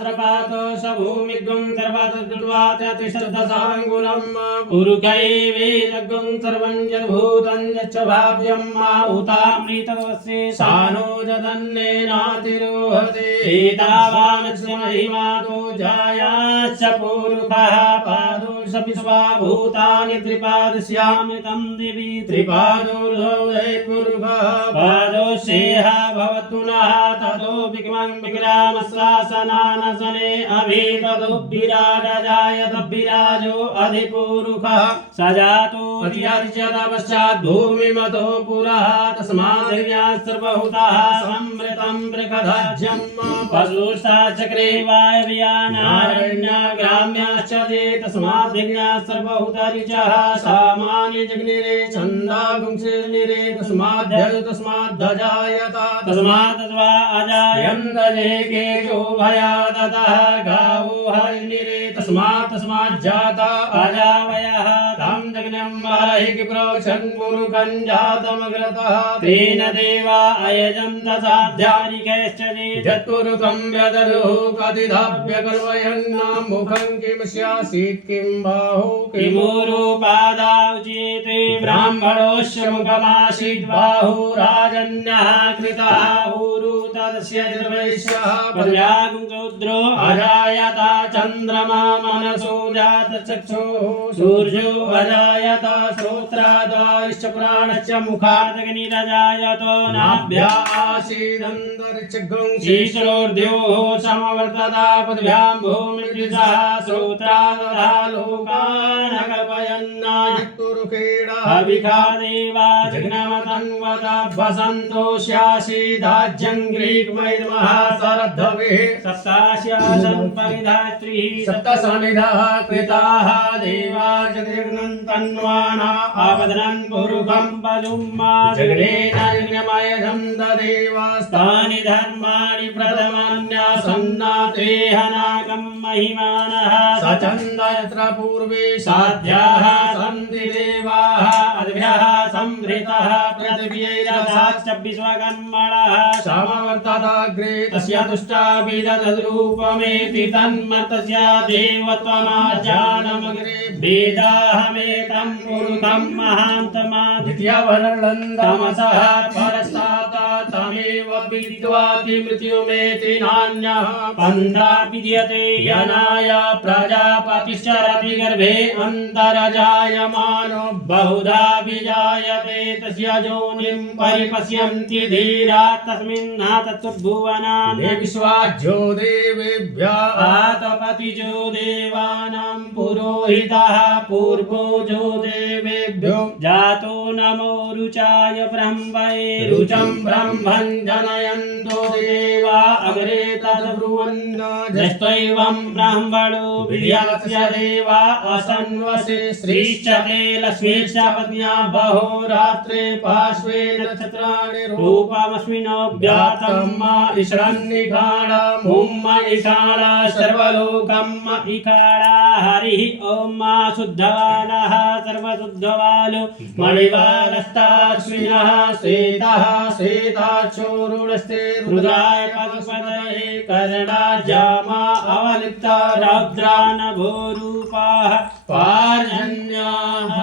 सर्पातो सभूमिगुं सर्वातद्वात्यतिशतसाङ्गुलम् उरुकैवेदगुं सर्वं जलभूतं यच्च भाव्यं मा उतामृतवस्य सानो जदन्नेनातिरोहते एतावानस्य महिमातो जायाश्च पूरुखः पादो सपिस्वा भूतानि त्रिपादस्यामृतं दिवि त्रिपादोर्धौदे पूरुखः पादोषेह भवतु नः ततो विक्रमं विक्रामशासनानसने अभितदुभिराजायत विराजो अधिपूरुखः स जातो अत्यर्च्यत पश्चात् भूमिमतो पुरः तस्माद् सर्वभूताः संवृतं बृहदाज्यं पशुष्टा चक्रे वायव्यानारण्या ग्राम्याश्च ते तस्माद् सर्वभूतारिचः सामान्य जग्निरे छन्दागुंसिनिरे तस्माद् तस्माद्वा अजायन्त केशो भया ततः गावो हरिनिरे तस्मात् जाता अजावयः तं जग्नं वाहिक प्रोक्षन् मुरुकं जातमग्रतः तेन देवा अयजन्त साध्यानिकैश्च चतुरुकं व्यदरुः कतिधाभ्यकल्पयन्नां मुखं किं स्यासीत् किं बाहु किमुरुपादा उच्यते ब्राह्मणोऽस्य मुखमासीत् बाहुराजन्यः कृतः ऊरु तस्य निर्वैश्यः पर्यागुंसुद्रो अजायता चन्द्रमा मनसो जातचक्षुः सूर्यो अजायत श्रोत्रादाश्च प्राणश्च मुखादग्निरजायतो नाभ्या आसीदन्तरिक्षगुं शीर्षोर्ध्योः समवर्तता पद्भ्यां भूमिर्दिशः श्रोत्रादधा लोकान् कल्पयन्नायत्तुरुखेडः अविखादेवा जग्नमतन्वता वसन्तो स्यासीदाज्यं ग्रीक्मैर्मः सरद्धवेः सप्तास्यासन् परिधात्रीः सप्तसमिधः कृताः देवा जगन्नन्तन्वाना आवदनं पुरुखं पजुम्मा जगनेन यज्ञमयधं ददेवास्तानि धर्माणि प्रथमान्यासन्नातेहनाकं महिमानः सचन्द यत्र पूर्वे साध्याः सन्ति देवाः अद्भ्यः संवृतः पृथिव्यैरसाश्च विश्वकर्मणः समवर्तताग्रे तस्य तुष्टाभिदतद्रूपमेति तन्मर्तस्य देवत्वमाज्ञानमग्रे वेदाहमेतं पुरुषं महान्तमादित्यवर्णन्दमसः परस्तात् तमेव विद्वाति मृत्युमेति नान्यः पन्था विद्यते यनाय प्रजापतिश्चरति गर्भे अन्तरजायमानो बहुधा विजायते तस्य योनिं परिपश्यन्ति धीरा तस्मिन् तत्सुभुवनानि विश्वाज्यो देवेभ्यः आतपतिजो देवानां पुरोहितः पूर्वोजो देवेभ्यो जातो नमो रुचाय ब्रह्मणे रुचं ब्रह्मन् जनयन्तो देवा अग्रे तद्ब्रुवन् जष्ट्वैवं ब्राह्मणो विद्यास्य देवा असन्वसे श्रीश्च ते लक्ष्मीश्च पत्न्या बहोरात्रे पार्श्वे नक्षत्राणि रूपमस्मिन्नोऽभ्यातं ईश्वरन्निखाडा मुम्म इखाडा सर्वलोकम् इखाडा हरिः ॐ शुद्धवालः सर्वशुद्धवालो मणिवालस्ताश्विनः श्वेतः श्वेताक्षोरुणस्ते रुद्राय पशुपतये कर्णाजामा अवलिप्ता रौद्रानभोरूपाः पार्जन्याः